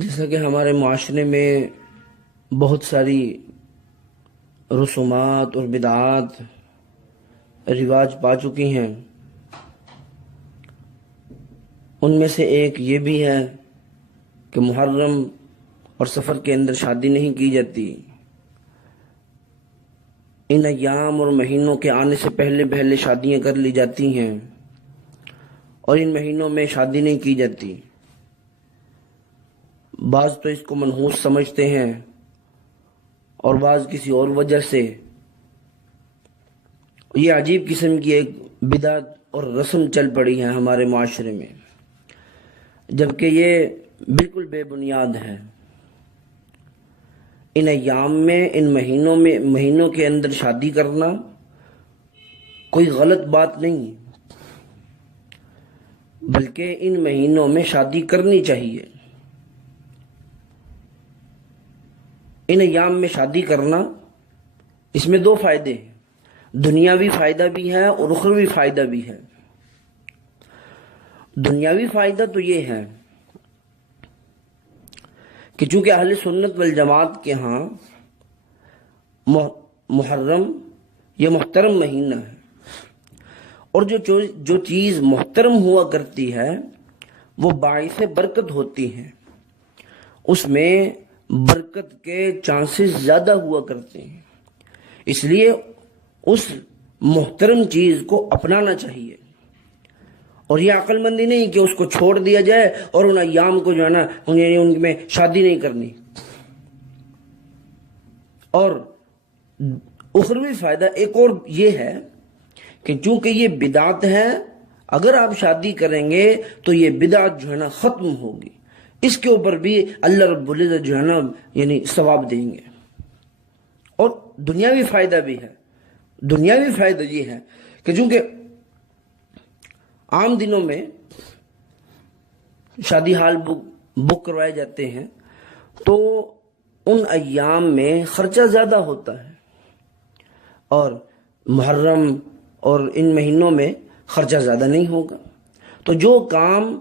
جیسا کہ ہمارے معاشرے میں بہت ساری رسومات اور بدعات رواج پا چکی ہیں، ان میں سے ایک یہ بھی ہے کہ محرم اور سفر کے اندر شادی نہیں کی جاتی۔ ان ایام اور مہینوں کے آنے سے پہلے پہلے شادیاں کر لی جاتی ہیں اور ان مہینوں میں شادی نہیں کی جاتی۔ بعض تو اس کو منحوس سمجھتے ہیں اور بعض کسی اور وجہ سے۔ یہ عجیب قسم کی ایک بدعت اور رسم چل پڑی ہے ہمارے معاشرے میں، جبکہ یہ بالکل بے بنیاد ہے۔ ان ایام میں، ان مہینوں کے اندر شادی کرنا کوئی غلط بات نہیں، بلکہ ان مہینوں میں شادی کرنی چاہیے۔ ان ایام میں شادی کرنا، اس میں دو فائدے ہیں، دنیاوی فائدہ بھی ہے اور اخروی فائدہ بھی ہے۔ دنیاوی فائدہ تو یہ ہے کہ چونکہ اہل سنت والجماعت کے ہاں محرم یہ محترم مہینہ ہے، اور جو چیز محترم ہوا کرتی ہے وہ باعث برکت ہوتی ہے، اس میں برکت کے چانسز زیادہ ہوا کرتے ہیں، اس لیے اس محترم چیز کو اپنانا چاہیے۔ اور یہ عقل مندی نہیں کہ اس کو چھوڑ دیا جائے اور ان ایام کو جو ہے نا ان میں شادی نہیں کرنی۔ اور اخروی فائدہ ایک اور یہ ہے کہ چونکہ یہ بدعت ہے، اگر آپ شادی کریں گے تو یہ بدعت جو ہے نا ختم ہوگی، اس کے اوپر بھی اللہ رب العزت جو ہے نا یعنی ثواب دیں گے۔ اور دنیاوی فائدہ بھی ہے۔ دنیاوی فائدہ یہ ہے کہ چونکہ عام دنوں میں شادی ہال بک کروائے جاتے ہیں تو ان ایام میں خرچہ زیادہ ہوتا ہے، اور محرم اور ان مہینوں میں خرچہ زیادہ نہیں ہوگا۔ تو جو کام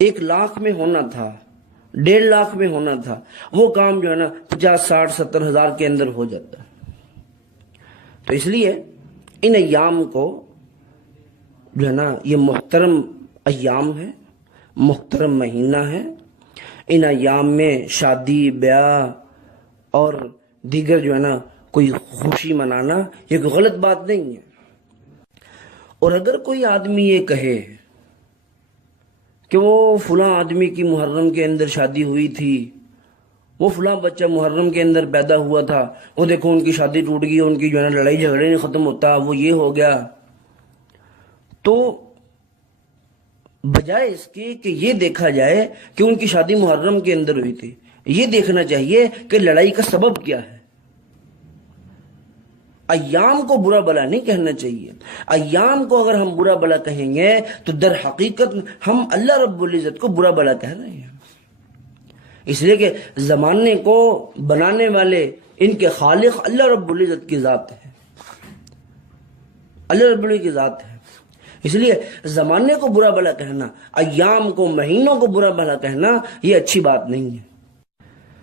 1 لاکھ میں ہونا تھا، 1.5 لاکھ میں ہونا تھا، وہ کام جو ہے نا 50, 60, 70 ہزار کے اندر ہو جاتا ہے۔ تو اس لیے ان ایام کو جو ہے نا یہ محترم ایام ہے، محترم مہینہ ہے۔ ان ایام میں شادی، بیاہ اور دیگر جو ہے نا کوئی خوشی منانا یہ کوئی غلط بات نہیں ہے۔ اور اگر کوئی آدمی یہ کہے کہ وہ فلاں آدمی کی محرم کے اندر شادی ہوئی تھی، وہ فلاں بچہ محرم کے اندر پیدا ہوا تھا، وہ دیکھو ان کی شادی ٹوٹ گئی، ان کی جو ہے نا لڑائی جھگڑے نہیں ختم ہوتا، وہ یہ ہو گیا، تو بجائے اس کے کہ یہ دیکھا جائے کہ ان کی شادی محرم کے اندر ہوئی تھی، یہ دیکھنا چاہیے کہ لڑائی کا سبب کیا ہے۔ ایام کو برا بلا نہیں کہنا چاہیے۔ ایام کو اگر ہم برا بلا کہیں گے تو در حقیقت ہم اللہ رب العزت کو برا بلا کہہ رہے ہیں، اس لیے کہ زمانے کو بنانے والے، ان کے خالق اللہ رب العزت کی ذات ہے، اللہ رب العزت کی ذات ہے۔ اس لیے زمانے کو برا بلا کہنا، ایام کو، مہینوں کو برا بلا کہنا یہ اچھی بات نہیں ہے۔